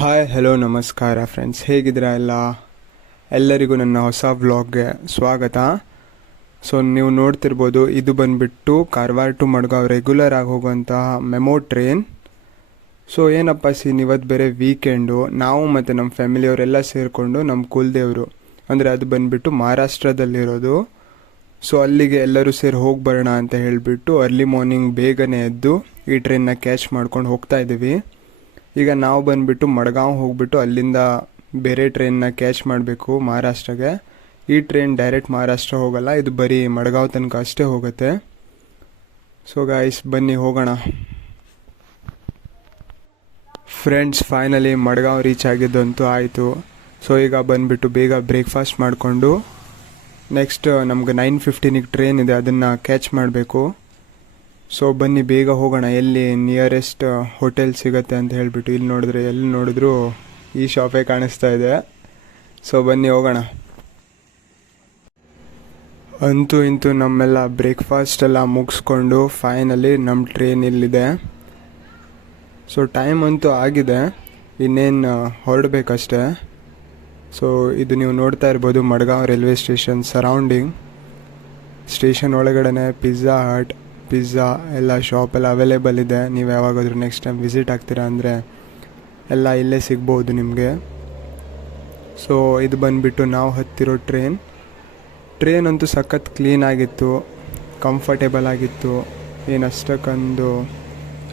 Hi hello ನಮಸ್ಕಾರ friends, ಹೇಗಿದ್ದೀರಾ ಎಲ್ಲರಿಗೂ ನನ್ನ ಹೊಸ ವ್ಲಾಗ್ಗೆ ಸ್ವಾಗತ. ಸೊ ನೀವು ನೋಡ್ತಿರ್ಬೋದು, ಇದು ಬಂದುಬಿಟ್ಟು ಕಾರವಾರ ಟು ಮಡ್ಗಾಂವ್ ರೆಗ್ಯುಲರ್ ಆಗಿ ಹೋಗುವಂತಹ ಮೆಮೋ ಟ್ರೈನ್. ಸೊ ಏನಪ್ಪ ಇವತ್ತು ಬೇರೆ ವೀಕೆಂಡು, ನಾವು ಮತ್ತು ನಮ್ಮ ಫ್ಯಾಮಿಲಿಯವರೆಲ್ಲ ಸೇರಿಕೊಂಡು ನಮ್ಮ ಕುಲದೇವರು ಅಂದರೆ ಅದು ಬಂದುಬಿಟ್ಟು ಮಹಾರಾಷ್ಟ್ರದಲ್ಲಿರೋದು. ಸೊ ಅಲ್ಲಿಗೆ ಎಲ್ಲರೂ ಸೇರಿ ಹೋಗಿ ಬರೋಣ ಅಂತ ಹೇಳಿಬಿಟ್ಟು ಅರ್ಲಿ ಮಾರ್ನಿಂಗ್ ಬೇಗನೆ ಎದ್ದು ಈ ಟ್ರೈನ್ನ ಕ್ಯಾಚ್ ಮಾಡ್ಕೊಂಡು ಹೋಗ್ತಾ ಇದ್ದೀವಿ. ಈಗ ನಾವು ಬಂದುಬಿಟ್ಟು ಮಡ್ಗಾಂವ್ ಹೋಗ್ಬಿಟ್ಟು ಅಲ್ಲಿಂದ ಬೇರೆ ಟ್ರೈನ್ನ ಕ್ಯಾಚ್ ಮಾಡಬೇಕು ಮಹಾರಾಷ್ಟ್ರಗೆ. ಈ ಟ್ರೈನ್ ಡೈರೆಕ್ಟ್ ಮಹಾರಾಷ್ಟ್ರ ಹೋಗಲ್ಲ, ಇದು ಬರೀ ಮಡ್ಗಾಂವ್ ತನಕ ಅಷ್ಟೇ ಹೋಗುತ್ತೆ. ಸೊ ಗಾಯ್ಸ್ ಬನ್ನಿ ಹೋಗೋಣ. ಫ್ರೆಂಡ್ಸ್, ಫೈನಲಿ ಮಡ್ಗಾಂವ್ ರೀಚ್ ಆಗಿದ್ದಂತೂ ಆಯಿತು. ಸೊ ಈಗ ಬಂದುಬಿಟ್ಟು ಬೇಗ ಬ್ರೇಕ್ಫಾಸ್ಟ್ ಮಾಡಿಕೊಂಡು ನೆಕ್ಸ್ಟ್ ನಮ್ಗೆ 9:15ಗೆ ಟ್ರೈನ್ ಇದೆ, ಅದನ್ನು ಕ್ಯಾಚ್ ಮಾಡಬೇಕು. ಸೊ ಬನ್ನಿ ಬೇಗ ಹೋಗೋಣ. ಎಲ್ಲಿ ನಿಯರೆಸ್ಟ್ ಹೋಟೆಲ್ ಸಿಗುತ್ತೆ ಅಂತ ಹೇಳಿಬಿಟ್ಟು ಇಲ್ಲಿ ನೋಡಿದ್ರೆ ಎಲ್ಲಿ ನೋಡಿದ್ರು ಈ ಶಾಪೇ ಕಾಣಿಸ್ತಾ ಇದೆ. ಸೊ ಬನ್ನಿ ಹೋಗೋಣ. ಅಂತೂ ಇಂತೂ ನಮ್ಮೆಲ್ಲ ಬ್ರೇಕ್ಫಾಸ್ಟ್ ಎಲ್ಲ ಮುಗಿಸ್ಕೊಂಡು ಫೈನಲಿ ನಮ್ಮ ಟ್ರೈನ್ ಇಲ್ಲಿದೆ. ಸೊ ಟೈಮ್ ಅಂತೂ ಆಗಿದೆ, ಇನ್ನೇನು ಹೊರಡಬೇಕಷ್ಟೆ. ಸೊ ಇದು ನೀವು ನೋಡ್ತಾ ಇರ್ಬೋದು Madgaon railway station surrounding. Station ಒಳಗಡೆ ಪಿಜ್ಜಾ ಎಲ್ಲ ಶಾಪೆಲ್ಲ ಅವೈಲೇಬಲ್ ಇದೆ. ನೀವು ಯಾವಾಗಾದರೂ ನೆಕ್ಸ್ಟ್ ಟೈಮ್ ವಿಸಿಟ್ ಆಗ್ತೀರಾ ಅಂದರೆ ಎಲ್ಲ ಇಲ್ಲೇ ಸಿಗ್ಬೋದು ನಿಮಗೆ. ಸೊ ಇದು ಬಂದುಬಿಟ್ಟು ನಾವು ಹತ್ತಿರೋ ಟ್ರೈನ್ ಅಂತೂ ಸಖತ್ ಕ್ಲೀನ್ ಆಗಿತ್ತು, ಕಂಫರ್ಟೇಬಲ್ ಆಗಿತ್ತು, ಏನು ಅಷ್ಟಕ್ಕೊಂದು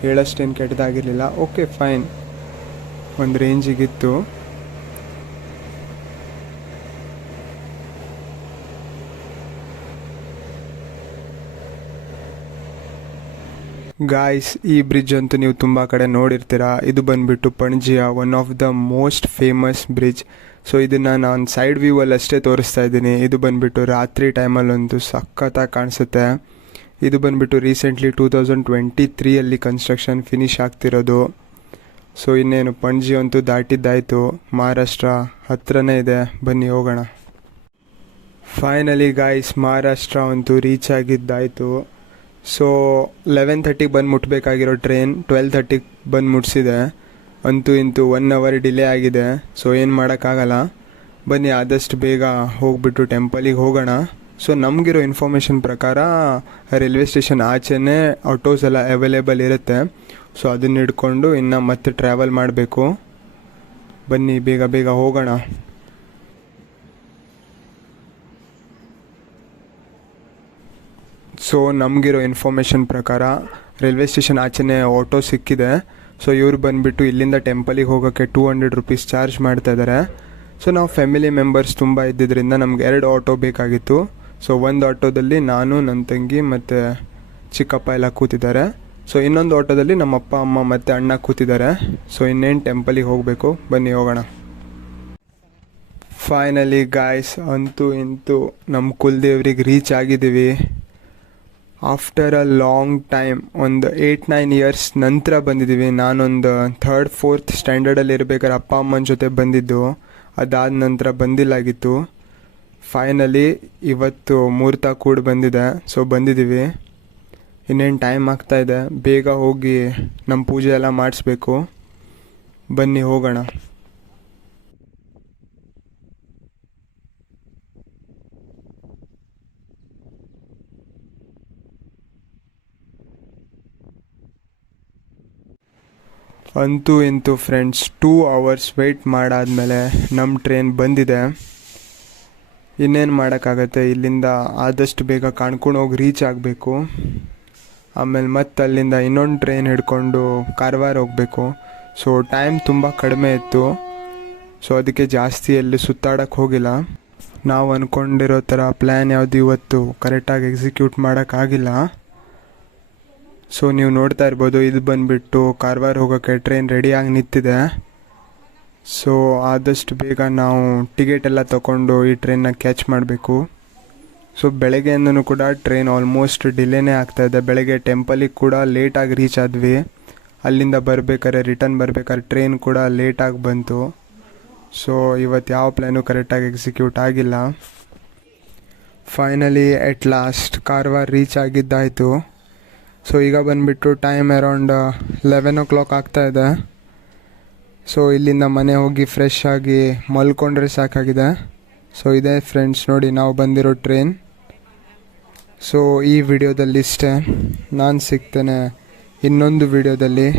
ಹೇಳಷ್ಟೇನು ಕೆಟ್ಟದಾಗಿರಲಿಲ್ಲ. ಓಕೆ ಫೈನ್, ಒಂದು ರೇಂಜಿಗಿತ್ತು. ಗಾಯ್ಸ್, ಈ ಬ್ರಿಡ್ಜ್ ಅಂತೂ ನೀವು ತುಂಬ ಕಡೆ ನೋಡಿರ್ತೀರ. ಇದು ಬಂದುಬಿಟ್ಟು ಪಣಜಿಯ one of the most famous bridge. So ಇದನ್ನು ನಾನು ಸೈಡ್ ವ್ಯೂವಲ್ಲಿ ಅಷ್ಟೇ ತೋರಿಸ್ತಾ ಇದ್ದೀನಿ. ಇದು ಬಂದುಬಿಟ್ಟು ರಾತ್ರಿ ಟೈಮಲ್ಲಂತೂ ಸಖತ್ತಾಗಿ ಕಾಣಿಸುತ್ತೆ. ಇದು ಬಂದುಬಿಟ್ಟು ರೀಸೆಂಟ್ಲಿ 2023 ಕನ್ಸ್ಟ್ರಕ್ಷನ್ ಫಿನಿಶ್ ಆಗ್ತಿರೋದು. ಸೊ ಇನ್ನೇನು ಪಣಜಿ ಅಂತೂ ದಾಟಿದ್ದಾಯಿತು, ಮಹಾರಾಷ್ಟ್ರ ಹತ್ರನೇ ಇದೆ. ಬನ್ನಿ ಹೋಗೋಣ. ಫೈನಲಿ ಗಾಯ್ಸ್, ಮಹಾರಾಷ್ಟ್ರ ಅಂತೂ ರೀಚ್ ಆಗಿದ್ದಾಯಿತು. ಸೊ 11:30ಗೆ ಬಂದು ಮುಟ್ಟಬೇಕಾಗಿರೋ ಟ್ರೈನ್ 12:30ಗೆ ಬಂದು ಮುಟ್ಟಿಸಿದೆ. ಅಂತೂ ಇಂತೂ 1 ಅವರ್ ಡಿಲೇ ಆಗಿದೆ. ಸೊ ಏನು ಮಾಡೋಕ್ಕಾಗಲ್ಲ. ಬನ್ನಿ ಆದಷ್ಟು ಬೇಗ ಹೋಗ್ಬಿಟ್ಟು ಟೆಂಪಲಿಗೆ ಹೋಗೋಣ. ಸೊ ನಮಗಿರೋ ಇನ್ಫಾರ್ಮೇಷನ್ ಪ್ರಕಾರ ರೈಲ್ವೆ ಸ್ಟೇಷನ್ ಆಚೆನೇ ಆಟೋಸ್ ಎಲ್ಲ ಅವೈಲೇಬಲ್ ಇರುತ್ತೆ. ಸೊ ಅದನ್ನ ಹಿಡ್ಕೊಂಡು ಇನ್ನು ಮತ್ತೆ ಟ್ರಾವೆಲ್ ಮಾಡಬೇಕು. ಬನ್ನಿ ಬೇಗ ಬೇಗ ಹೋಗೋಣ. ಸೊ ನಮಗಿರೋ ಇನ್ಫಾರ್ಮೇಷನ್ ಪ್ರಕಾರ ರೈಲ್ವೆ ಸ್ಟೇಷನ್ ಆಚೆನೇ ಆಟೋ ಸಿಕ್ಕಿದೆ. ಸೊ ಇವ್ರು ಬಂದುಬಿಟ್ಟು ಇಲ್ಲಿಂದ ಟೆಂಪಲಿಗೆ ಹೋಗೋಕ್ಕೆ 200 ರೂಪೀಸ್ ಚಾರ್ಜ್ ಮಾಡ್ತಾಯಿದ್ದಾರೆ. ಸೊ ನಾವು ಫ್ಯಾಮಿಲಿ ಮೆಂಬರ್ಸ್ ತುಂಬ ಇದ್ದಿದ್ದರಿಂದ ನಮ್ಗೆ 2 ಆಟೋ ಬೇಕಾಗಿತ್ತು. ಸೊ ಒಂದು ಆಟೋದಲ್ಲಿ ನಾನು, ನನ್ನ ತಂಗಿ ಮತ್ತು ಚಿಕ್ಕಪ್ಪ ಎಲ್ಲ ಕೂತಿದ್ದಾರೆ. ಸೊ ಇನ್ನೊಂದು ಆಟೋದಲ್ಲಿ ನಮ್ಮ ಅಪ್ಪ ಅಮ್ಮ ಮತ್ತು ಅಣ್ಣ ಕೂತಿದ್ದಾರೆ. ಸೊ ಇನ್ನೇನು ಟೆಂಪಲಿಗೆ ಹೋಗಬೇಕು, ಬನ್ನಿ ಹೋಗೋಣ. ಫೈನಲಿ ಗಾಯ್ಸ್, ಅಂತೂ ಇಂತೂ ನಮ್ಮ ಕುಲದೇವ್ರಿಗೆ ರೀಚ್ ಆಗಿದ್ದೀವಿ. ಆಫ್ಟರ್ ಅ ಲಾಂಗ್ ಟೈಮ್, ಒಂದು 8-9 ಇಯರ್ಸ್ ನಂತರ ಬಂದಿದ್ದೀವಿ. ನಾನೊಂದು 3rd 4th ಸ್ಟ್ಯಾಂಡರ್ಡಲ್ಲಿ ಇರಬೇಕಾದ್ರೆ ಅಪ್ಪ ಅಮ್ಮನ ಜೊತೆ ಬಂದಿದ್ದು, ಅದಾದ ನಂತರ ಬಂದಿಲ್ಲಾಗಿತ್ತು. ಫೈನಲಿ ಇವತ್ತು ಮುಹೂರ್ತ ಕೂಡ ಬಂದಿದೆ. ಸೊ ಬಂದಿದ್ದೀವಿ. ಇನ್ನೇನು ಟೈಮ್ ಆಗ್ತಾಯಿದೆ, ಬೇಗ ಹೋಗಿ ನಮ್ಮ ಪೂಜೆ ಎಲ್ಲ ಮಾಡಿಸ್ಬೇಕು. ಬನ್ನಿ ಹೋಗೋಣ. ಅಂತೂ ಇಂತೂ ಫ್ರೆಂಡ್ಸ್, 2 ಅವರ್ಸ್ ವೆಯ್ಟ್ ಮಾಡಾದಮೇಲೆ ನಮ್ಮ ಟ್ರೈನ್ ಬಂದಿದೆ. ಇನ್ನೇನು ಮಾಡೋಕ್ಕಾಗತ್ತೆ, ಇಲ್ಲಿಂದ ಆದಷ್ಟು ಬೇಗ ಕಾಣ್ಕೊಂಡು ಹೋಗಿ ರೀಚ್ ಆಗಬೇಕು. ಆಮೇಲೆ ಮತ್ತೆ ಅಲ್ಲಿಂದ ಇನ್ನೊಂದು ಟ್ರೈನ್ ಹಿಡ್ಕೊಂಡು ಕಾರವಾರ ಹೋಗಬೇಕು. ಸೊ ಟೈಮ್ ತುಂಬ ಕಡಿಮೆ ಇತ್ತು. ಸೊ ಅದಕ್ಕೆ ಜಾಸ್ತಿ ಎಲ್ಲಿ ಸುತ್ತಾಡೋಕ್ಕೆ ಹೋಗಿಲ್ಲ. ನಾವು ಅಂದ್ಕೊಂಡಿರೋ ಥರ ಪ್ಲ್ಯಾನ್ ಯಾವುದು ಇವತ್ತು ಕರೆಕ್ಟಾಗಿ ಎಕ್ಸಿಕ್ಯೂಟ್ ಮಾಡೋಕ್ಕಾಗಿಲ್ಲ. ಸೊ ನೀವು ನೋಡ್ತಾ ಇರ್ಬೋದು, ಇದು ಬಂದುಬಿಟ್ಟು ಕಾರವಾರ ಹೋಗೋಕ್ಕೆ ಟ್ರೈನ್ ರೆಡಿಯಾಗಿ ನಿಂತಿದೆ. ಸೊ ಆದಷ್ಟು ಬೇಗ ನಾವು ಟಿಕೆಟ್ ಎಲ್ಲ ತೊಗೊಂಡು ಈ ಟ್ರೈನ್ನ ಕ್ಯಾಚ್ ಮಾಡಬೇಕು. ಸೊ ಬೆಳಗ್ಗೆಯಿಂದನೂ ಕೂಡ ಟ್ರೈನ್ ಆಲ್ಮೋಸ್ಟ್ ಡಿಲೇನೇ ಆಗ್ತಾಯಿದೆ. ಬೆಳಗ್ಗೆ ಟೆಂಪಲಿಗೆ ಕೂಡ ಲೇಟಾಗಿ ರೀಚ್ ಆದ್ವಿ. ಅಲ್ಲಿಂದ ರಿಟರ್ನ್ ಬರ್ಬೇಕಾದ್ರೆ ಟ್ರೈನ್ ಕೂಡ ಲೇಟಾಗಿ ಬಂತು. ಸೊ ಇವತ್ತು ಯಾವ ಪ್ಲ್ಯಾನು ಕರೆಕ್ಟಾಗಿ ಎಕ್ಸಿಕ್ಯೂಟ್ ಆಗಿಲ್ಲ. Finally at last Karwar reach ಆಗಿದ್ದಾಯಿತು. ಸೊ ಈಗ ಬಂದುಬಿಟ್ಟು ಟೈಮ್ ಅರೌಂಡ್ 11 o'clock ಆಗ್ತಾಯಿದೆ. ಸೊ ಇಲ್ಲಿಂದ ಮನೆ ಹೋಗಿ ಫ್ರೆಶ್ ಆಗಿ ಮಲ್ಕೊಂಡ್ರೆ ಸಾಕಾಗಿದೆ. ಸೊ ಇದೆ ಫ್ರೆಂಡ್ಸ್ ನೋಡಿ ನಾವು ಬಂದಿರೋ ಟ್ರೈನ್. ಸೊ ಈ ವಿಡಿಯೋದಲ್ಲಿ ಇಷ್ಟೇ. ನಾನು ಸಿಗ್ತೇನೆ ಇನ್ನೊಂದು ವಿಡಿಯೋದಲ್ಲಿ.